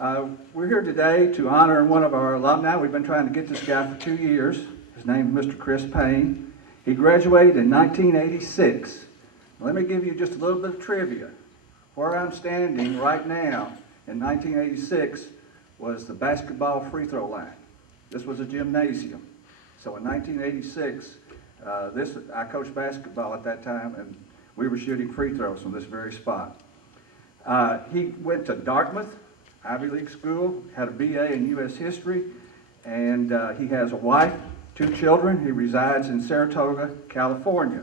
We're here today to honor one of our alumni. We've been trying to get this guy for 2 years. His name is Mr. Chris Payne. He graduated in 1986. Let me give you just a little bit of trivia. Where I'm standing right now in 1986 was the basketball free throw line. This was a gymnasium. So in 1986, I coached basketball at that time, and we were shooting free throws from this very spot. He went to Dartmouth, Ivy League school, had a BA in U.S. history, and he has a wife, 2 children. He resides in Saratoga, California.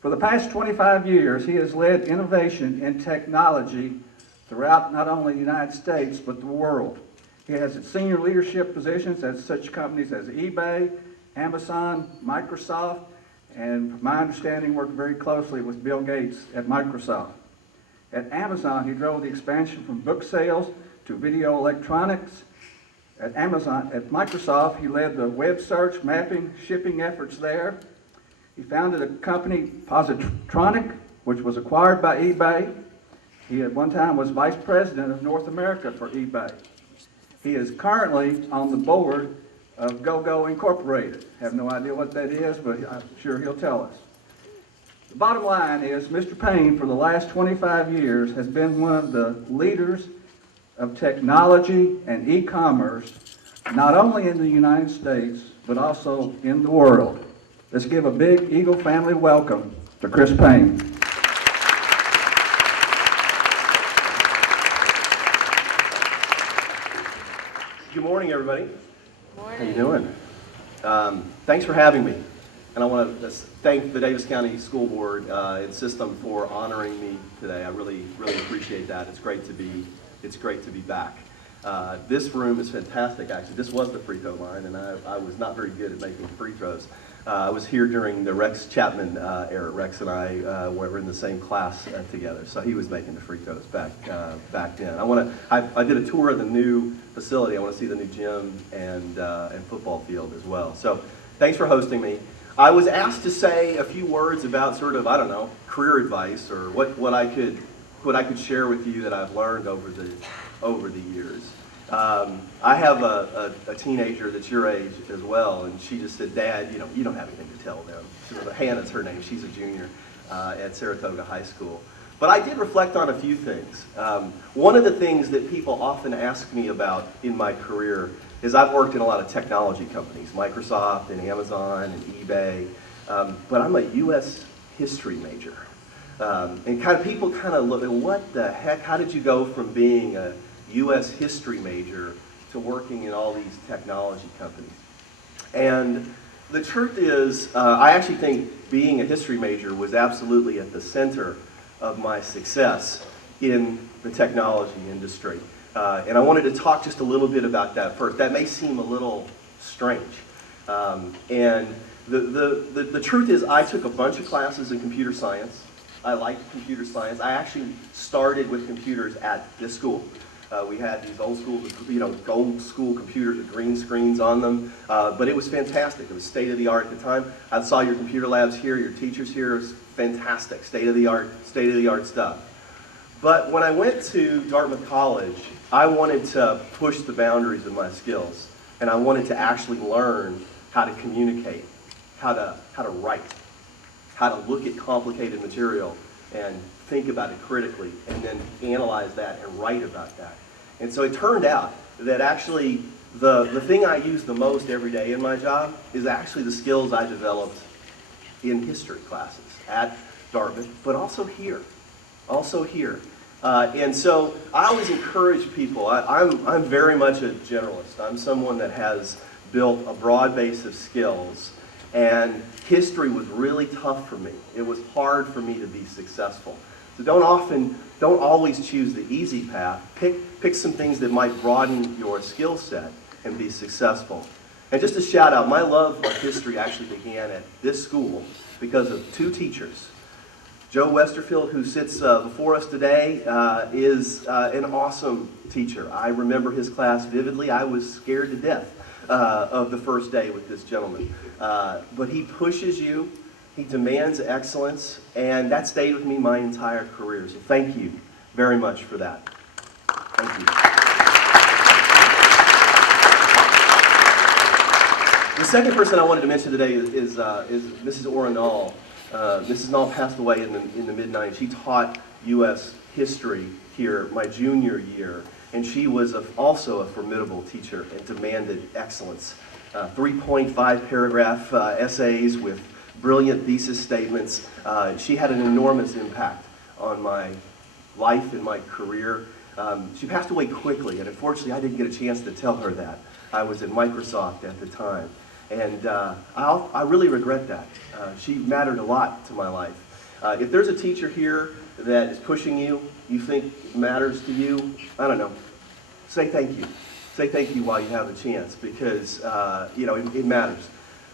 For the past 25 years, he has led innovation in technology throughout not only the United States, but the world. He has senior leadership positions at such companies as eBay, Amazon, Microsoft, and from my understanding, worked very closely with Bill Gates at Microsoft. At Amazon, he drove the expansion from book sales to video electronics. At Microsoft, he led the web search, mapping, shipping efforts there. He founded a company, Positronic, which was acquired by eBay. He at one time was vice president of North America for eBay. He is currently on the board of GoGo Incorporated. Have no idea what that is, but I'm sure he'll tell us. The bottom line is Mr. Payne, for the last 25 years, has been one of the leaders of technology and e-commerce, not only in the United States, but also in the world. Let's give a big Eagle family welcome to Chris Payne. Good morning, everybody. Morning. How you doing? Thanks for having me. And I want to thank the Davis County School Board and system for honoring me today. I really appreciate that. It's great to be back. This room is fantastic, actually. This was the free throw line, and I was not very good at making free throws. I was here during the Rex Chapman era. Rex and I were in the same class together, so he was making the free throws back then. I did a tour of the new facility. I want to see the new gym and football field as well. So thanks for hosting me. I was asked to say a few words about sort of, I don't know, career advice or what I could share with you that I've learned over the years. I have a teenager that's your age as well, and she just said, "Dad, you don't have anything to tell them." Hannah's her name. She's a junior at Saratoga High School. But I did reflect on a few things. One of the things that people often ask me about in my career is I've worked in a lot of technology companies, Microsoft and Amazon and eBay, but I'm a U.S. history major. And people kind of look at, what the heck, how did you go from being a U.S. history major to working in all these technology companies? And the truth is, I actually think being a history major was absolutely at the center of my success in the technology industry. And I wanted to talk just a little bit about that first. That may seem a little strange. And the truth is, I took a bunch of classes in computer science. I liked computer science. I actually started with computers at this school. We had these old school computers with green screens on them, but it was fantastic. It was state of the art at the time. I saw your computer labs here, your teachers here. It was fantastic, state of the art stuff. But when I went to Dartmouth College, I wanted to push the boundaries of my skills, and I wanted to actually learn how to communicate, how to write, how to look at complicated material and think about it critically, and then analyze that and write about that. And so it turned out that actually the thing I use the most every day in my job is actually the skills I developed in history classes at Dartmouth, but also here. And so I always encourage people. I'm very much a generalist. I'm someone that has built a broad base of skills, and history was really tough for me. It was hard for me to be successful. So don't always choose the easy path. Pick some things that might broaden your skill set and be successful. And just a shout out, my love of history actually began at this school because of 2 teachers. Joe Westerfield, who sits before us today, is an awesome teacher. I remember his class vividly. I was scared to death of the first day with this gentleman. But he pushes you, he demands excellence, and that stayed with me my entire career. So thank you very much for that. Thank you. second person I wanted to mention today is Mrs. Orinal. Mrs. Nall passed away in the mid-90s. She taught U.S. history here my junior year, and she was also a formidable teacher and demanded excellence. 3.5 paragraph essays with brilliant thesis statements. She had an enormous impact on my life and my career. She passed away quickly, and unfortunately I didn't get a chance to tell her that. I was at Microsoft at the time, and I really regret that. She mattered a lot to my life. If there's a teacher here that is pushing you, you think matters to you, I don't know, say thank you. Say thank you while you have the chance, because it matters.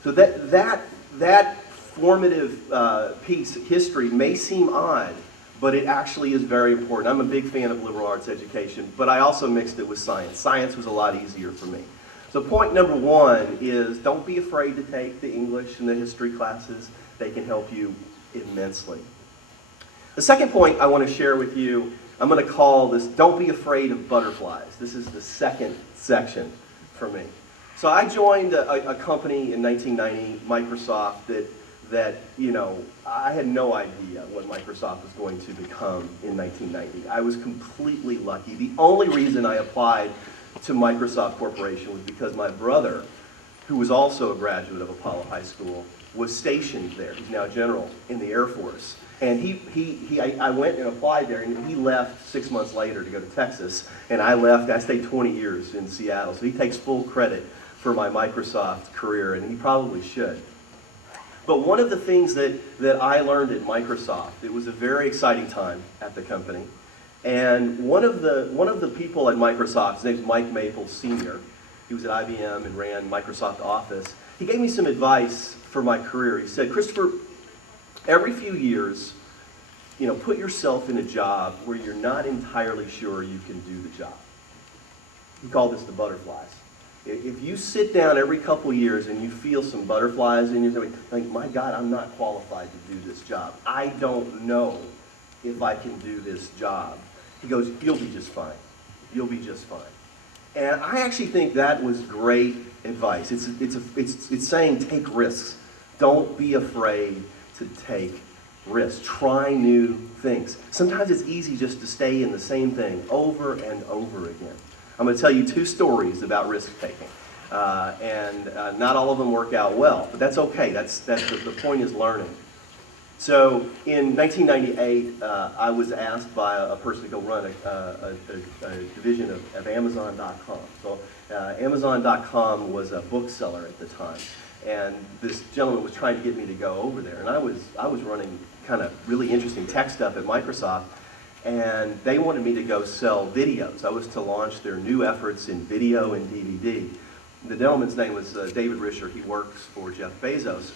So that formative piece, history, may seem odd, but it actually is very important. I'm a big fan of liberal arts education, but I also mixed it with science. Science was a lot easier for me. So point number one is don't be afraid to take the English and the history classes. They can help you immensely. The second point I want to share with you, I'm going to call this, don't be afraid of butterflies. This is the second section for me. So I joined a company in 1990, Microsoft, that I had no idea what Microsoft was going to become in 1990. I was completely lucky. The only reason I applied to Microsoft Corporation was because my brother, who was also a graduate of Apollo High School, was stationed there. He's now a general in the Air Force. And I went and applied there, and he left 6 months later to go to Texas, and I stayed 20 years in Seattle. So he takes full credit for my Microsoft career, and he probably should. But one of the things that I learned at Microsoft, it was a very exciting time at the company. And one of the people at Microsoft, his name's Mike Maple Sr., he was at IBM and ran Microsoft Office. He gave me some advice for my career. He said, Christopher, every few years, put yourself in a job where you're not entirely sure you can do the job. He called this the butterflies. If you sit down every couple years and you feel some butterflies in your tummy, like, my God, I'm not qualified to do this job. I don't know if I can do this job. He goes, you'll be just fine. You'll be just fine. And I actually think that was great advice. It's saying take risks. Don't be afraid to take risks. Try new things. Sometimes it's easy just to stay in the same thing over and over again. I'm going to tell you two stories about risk taking. Not all of them work out well, but that's okay. The point is learning. So in 1998, I was asked by a person to go run a division of Amazon.com. So Amazon.com was a bookseller at the time. And this gentleman was trying to get me to go over there. And I was running kind of really interesting tech stuff at Microsoft. And they wanted me to go sell videos. I was to launch their new efforts in video and DVD. The gentleman's name was David Risher. He works for Jeff Bezos.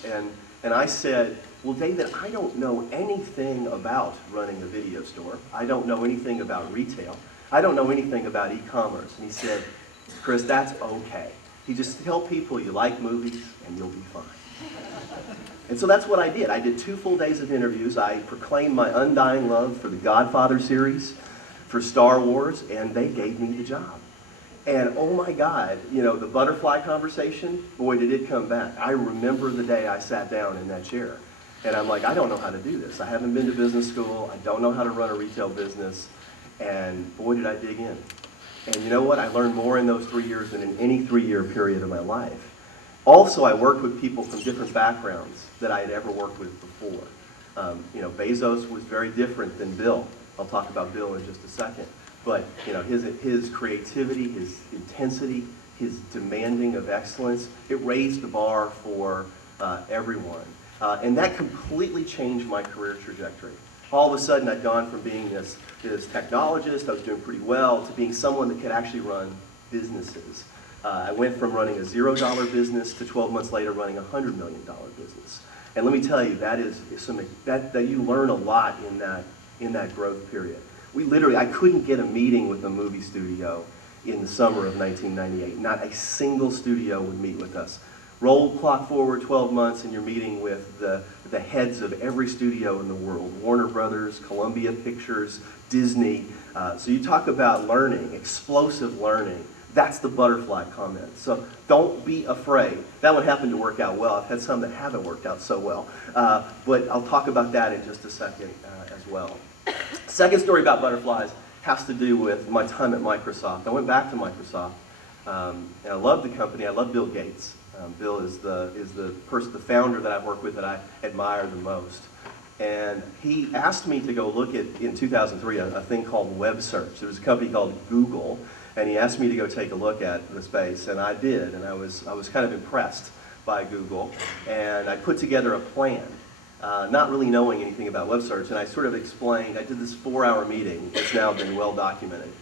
And I said, well, David, I don't know anything about running a video store. I don't know anything about retail. I don't know anything about e-commerce. And he said, Chris, that's okay. You just tell people you like movies and you'll be fine. And so that's what I did. I did 2 full days of interviews. I proclaimed my undying love for the Godfather series, for Star Wars, and they gave me the job. And oh my God, the butterfly conversation, boy, did it come back. I remember the day I sat down in that chair. And I'm like, I don't know how to do this. I haven't been to business school. I don't know how to run a retail business. And boy, did I dig in. And you know what? I learned more in those 3 years than in any 3-year period of my life. Also, I worked with people from different backgrounds that I had ever worked with before. Bezos was very different than Bill. I'll talk about Bill in just a second. But his creativity, his intensity, his demanding of excellence, it raised the bar for everyone. And that completely changed my career trajectory. All of a sudden, I'd gone from being this technologist, I was doing pretty well, to being someone that could actually run businesses. I went from running a $0 business to 12 months later running a $100 million business. And let me tell you, that is something that you learn a lot in that growth period. I couldn't get a meeting with a movie studio in the summer of 1998. Not a single studio would meet with us. Roll clock forward 12 months and you're meeting with the heads of every studio in the world. Warner Brothers, Columbia Pictures, Disney. So you talk about learning, explosive learning. That's the butterfly comment. So don't be afraid. That one happened to work out well. I've had some that haven't worked out so well. But I'll talk about that in just a second as well. Second story about butterflies has to do with my time at Microsoft. I went back to Microsoft, and I love the company. I love Bill Gates. Bill is the founder that I've worked with that I admire the most. And he asked me to go look at, in 2003, a thing called web search. There was a company called Google, and he asked me to go take a look at the space, and I did, and I was kind of impressed by Google, and I put together a plan, not really knowing anything about web search, and I sort of explained. I did this 4-hour meeting. It's now been well documented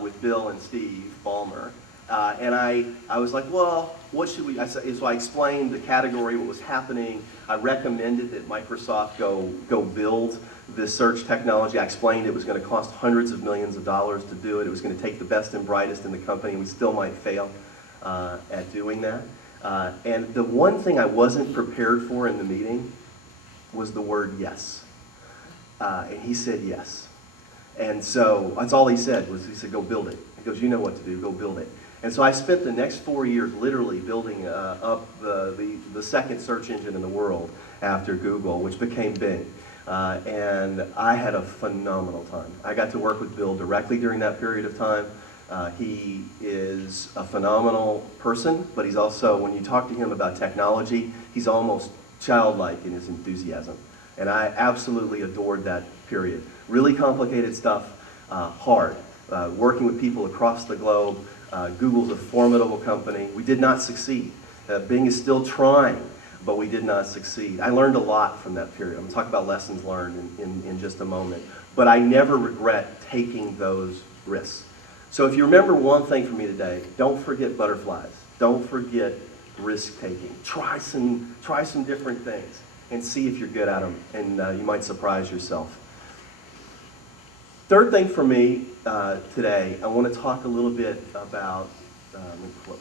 with Bill and Steve Ballmer. And I was like, well, what should we, so I explained the category, what was happening. I recommended that Microsoft go build this search technology. I explained it was going to cost hundreds of millions of dollars to do it. It was going to take the best and brightest in the company, and we still might fail at doing that. And the one thing I wasn't prepared for in the meeting was the word yes. And he said yes. And so that's all he said, he said, go build it. He goes, you know what to do, go build it. And so I spent the next 4 years literally building up the second search engine in the world after Google, which became Bing. And I had a phenomenal time. I got to work with Bill directly during that period of time. He is a phenomenal person, but he's also, when you talk to him about technology, he's almost childlike in his enthusiasm. And I absolutely adored that period. Really complicated stuff, hard. Working with people across the globe. Google's a formidable company. We did not succeed. Bing is still trying, but we did not succeed. I learned a lot from that period. I'm going to talk about lessons learned in just a moment. But I never regret taking those risks. So if you remember one thing from me today, don't forget butterflies. Don't forget risk-taking. Try some different things and see if you're good at them, and you might surprise yourself. Third thing for me today, I want to talk a little bit about, let me pull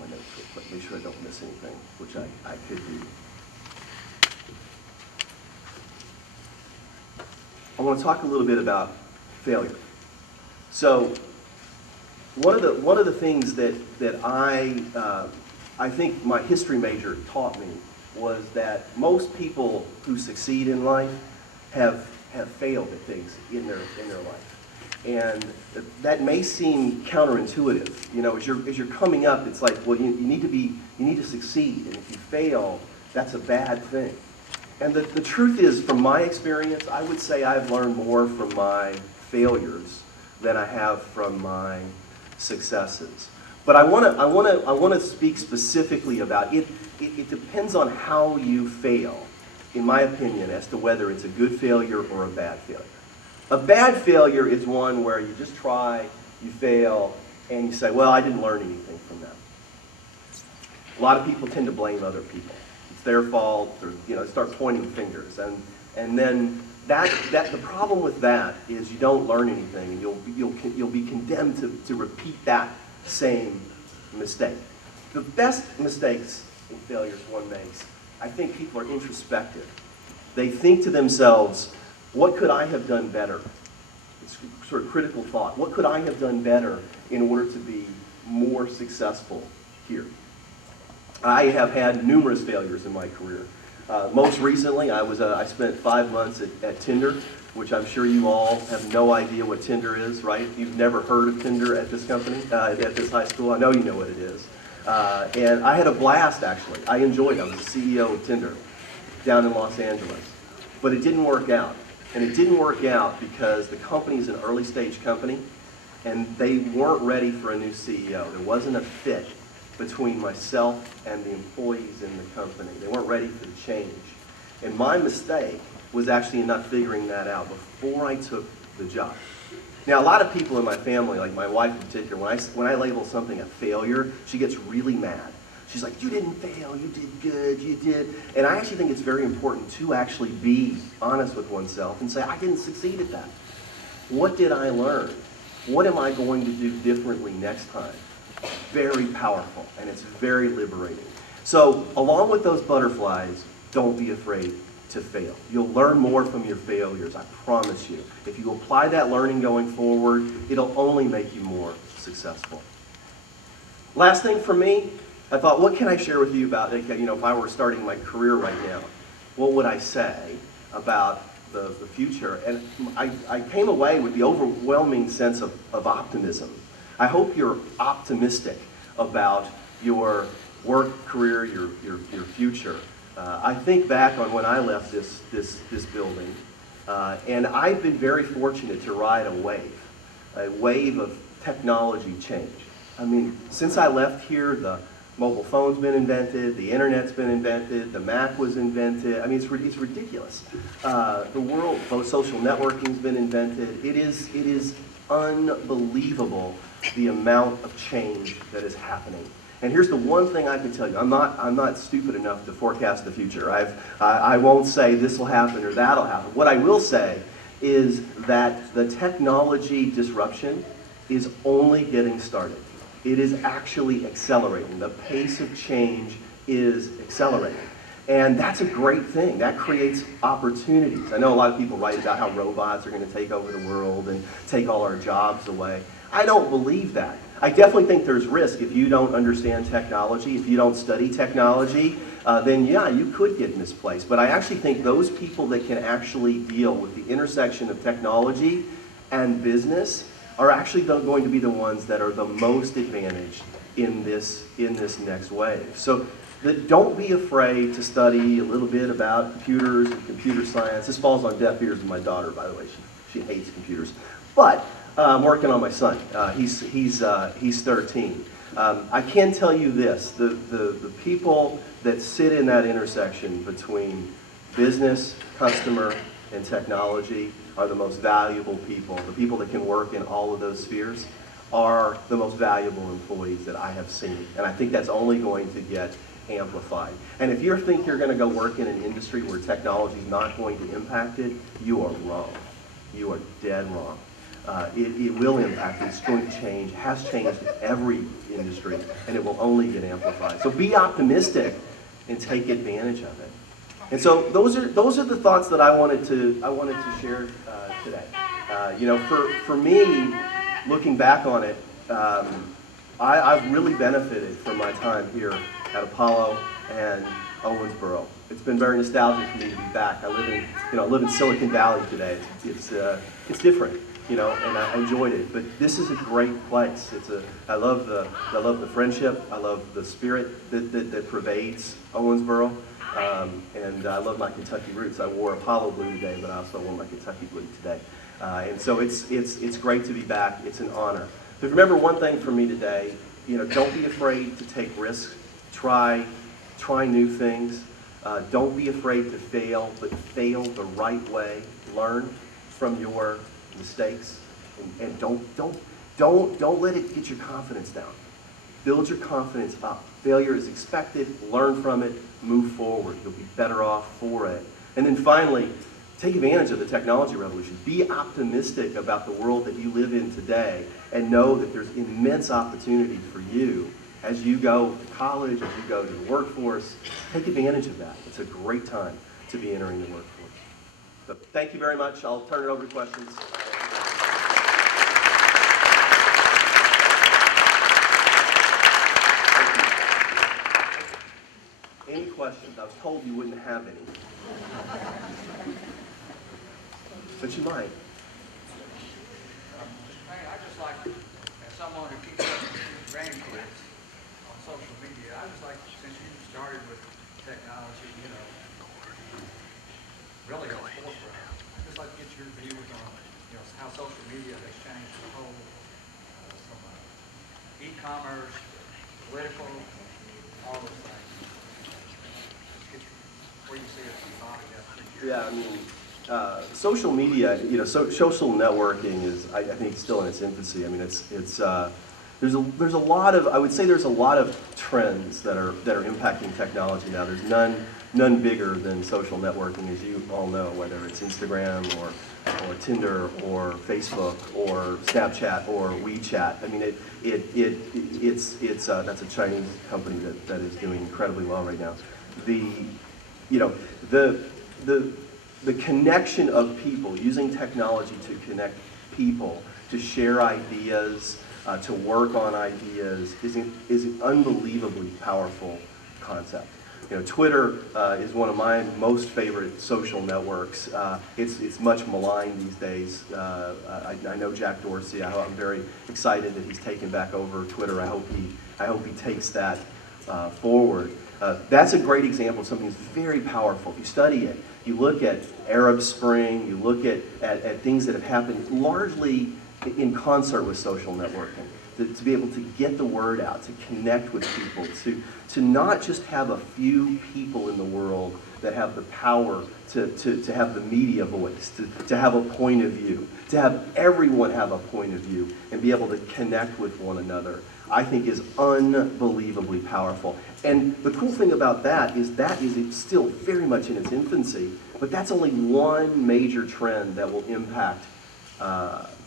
my notes real quick, make sure I don't miss anything, which I could do. I want to talk a little bit about failure. So one of the things that I think my history major taught me was that most people who succeed in life have failed at things in their life. And that may seem counterintuitive. You know, as you're coming up, it's like, well, you need to succeed, and if you fail, that's a bad thing. And the truth is, from my experience, I would say I've learned more from my failures than I have from my successes. But I want to speak specifically about it. It depends on how you fail, in my opinion, as to whether it's a good failure or a bad failure. A bad failure is one where you just try, you fail, and you say, well, I didn't learn anything from that. A lot of people tend to blame other people. It's their fault, or start pointing fingers. And then the problem with that is you don't learn anything, and you'll be condemned to repeat that same mistake. The best mistakes and failures one makes, I think people are introspective. They think to themselves, what could I have done better? It's sort of critical thought. What could I have done better in order to be more successful here? I have had numerous failures in my career. Most recently, I spent 5 months at Tinder, which I'm sure you all have no idea what Tinder is, right? You've never heard of Tinder at this company, at this high school. I know you know what it is. And I had a blast, actually. I enjoyed it. I was the CEO of Tinder down in Los Angeles. But it didn't work out. And it didn't work out because the company is an early stage company, and they weren't ready for a new CEO. There wasn't a fit between myself and the employees in the company. They weren't ready for the change. And my mistake was actually in not figuring that out before I took the job. Now, a lot of people in my family, like my wife in particular, when I label something a failure, she gets really mad. She's like, you didn't fail, you did good, you did. And I actually think it's very important to actually be honest with oneself and say, I didn't succeed at that. What did I learn? What am I going to do differently next time? Very powerful, and it's very liberating. So, along with those butterflies, don't be afraid to fail. You'll learn more from your failures, I promise you. If you apply that learning going forward, it'll only make you more successful. Last thing for me, I thought, what can I share with you about, if I were starting my career right now, what would I say about the future? And I came away with the overwhelming sense of optimism. I hope you're optimistic about your work career, your future. I think back on when I left this building, and I've been very fortunate to ride a wave of technology change. I mean, since I left here, the mobile phone's been invented, the internet's been invented, the Mac was invented. I mean, it's ridiculous. The world, both social networking's been invented. It is unbelievable the amount of change that is happening. And here's the one thing I can tell you: I'm not stupid enough to forecast the future. I won't say this will happen or that'll happen. What I will say is that the technology disruption is only getting started. It is actually accelerating. The pace of change is accelerating. And that's a great thing. That creates opportunities. I know a lot of people write about how robots are going to take over the world and take all our jobs away. I don't believe that. I definitely think there's risk if you don't understand technology, if you don't study technology, then yeah, you could get misplaced. But I actually think those people that can actually deal with the intersection of technology and business are actually going to be the ones that are the most advantaged in this next wave. So don't be afraid to study a little bit about computers and computer science. This falls on deaf ears with my daughter, by the way. She hates computers. But I'm working on my son. He's 13. I can tell you this: the people that sit in that intersection between business, customer, and technology are the most valuable people. The people that can work in all of those spheres are the most valuable employees that I have seen. And I think that's only going to get amplified. And if you think you're going to go work in an industry where technology is not going to impact it, you are wrong. You are dead wrong. It will impact it. It's going to change, has changed every industry, and it will only get amplified. So be optimistic and take advantage of it. And so those are the thoughts that I wanted to share today. For me, looking back on it, I've really benefited from my time here at Apollo and Owensboro. It's been very nostalgic for me to be back. I live in Silicon Valley today. It's different, and I enjoyed it. But this is a great place. I love the friendship. I love the spirit that pervades Owensboro. And I love my Kentucky roots. I wore Apollo blue today, but I also wore my Kentucky blue today. And so it's great to be back. It's an honor. But remember one thing for me today: don't be afraid to take risks. Try new things. Don't be afraid to fail, but fail the right way. Learn from your mistakes, and don't let it get your confidence down. Build your confidence up. Failure is expected. Learn from it. Move forward. You'll be better off for it. And then finally, take advantage of the technology revolution. Be optimistic about the world that you live in today, and know that there's immense opportunity for you as you go to college, as you go to the workforce. Take advantage of that. It's a great time to be entering the workforce. So thank you very much. I'll turn it over to questions. Any questions? I was told you wouldn't have any. But you might. Hey, I just like, as someone who keeps up with grandkids on social media, I just like, since you started with technology, really on the forefront, I'd just like to get your views on, how social media has changed the whole, from e-commerce, political, all those things. Where you see it evolving after years. Yeah, I mean, social media, social networking is, I think, still in its infancy. I mean, there's a lot of, I would say there's a lot of trends that are impacting technology now. There's none bigger than social networking, as you all know, whether it's Instagram or Tinder or Facebook or Snapchat or WeChat. I mean, that's a Chinese company that is doing incredibly well right now. The connection of people, using technology to connect people, to share ideas, to work on ideas is an unbelievably powerful concept. You know, Twitter is one of my most favorite social networks. It's much maligned these days. I know Jack Dorsey. I'm very excited that he's taken back over Twitter. I hope he takes that forward. That's a great example of something that's very powerful. If you study it, you look at Arab Spring, you look at things that have happened largely in concert with social networking. To be able to get the word out, to connect with people, to not just have a few people in the world that have the power to have the media voice, to have a point of view, to have everyone have a point of view and be able to connect with one another, I think is unbelievably powerful. And the cool thing about that is it's still very much in its infancy, but that's only one major trend that will impact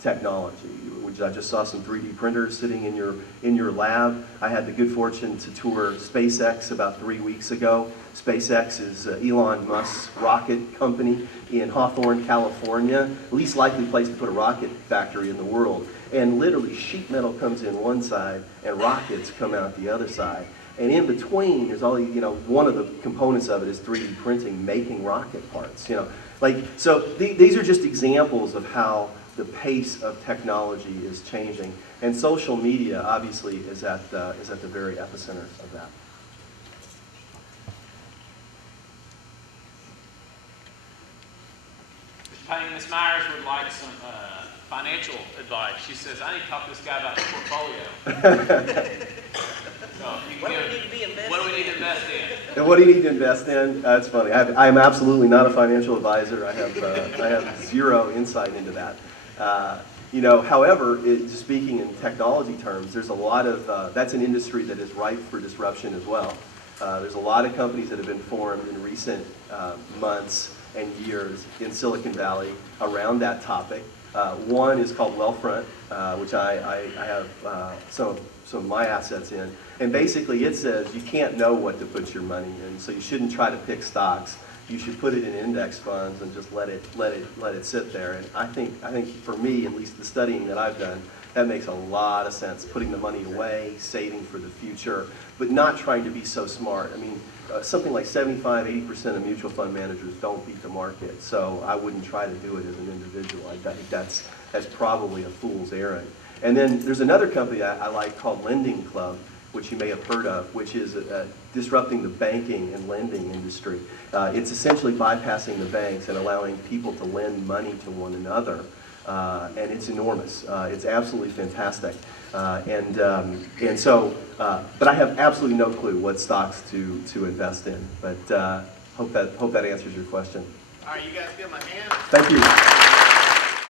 technology. Which I just saw some 3D printers sitting in your lab. I had the good fortune to tour SpaceX about 3 weeks ago. SpaceX is Elon Musk's rocket company in Hawthorne, California, least likely place to put a rocket factory in the world. And literally sheet metal comes in one side and rockets come out the other side. And in between, there's all, one of the components of it is 3D printing, making rocket parts. So these are just examples of how the pace of technology is changing, and social media obviously is at the very epicenter of that. Mr. Payne, Ms. Myers would like some financial advice. She says, I need to talk to this guy about his portfolio. What do we need to be investing in? What do we need to invest in? And what do you need to invest in? That's funny. I am absolutely not a financial advisor. I have zero insight into that. However, just speaking in technology terms, there's a lot of, that's an industry that is ripe for disruption as well. There's a lot of companies that have been formed in recent months and years in Silicon Valley around that topic. One is called Wealthfront, which I have some of my assets in. And basically it says you can't know what to put your money in, so you shouldn't try to pick stocks. You should put it in index funds and just let it sit there. And I think for me, at least the studying that I've done, that makes a lot of sense. Putting the money away, saving for the future, but not trying to be so smart. I mean, something like 75–80% of mutual fund managers don't beat the market, so I wouldn't try to do it as an individual. I think that's probably a fool's errand. And then there's another company I like called Lending Club, which you may have heard of, which is disrupting the banking and lending industry. It's essentially bypassing the banks and allowing people to lend money to one another, and it's enormous. It's absolutely fantastic. But I have absolutely no clue what stocks to invest in. But hope that answers your question. All right, you guys give him a hand. Thank you.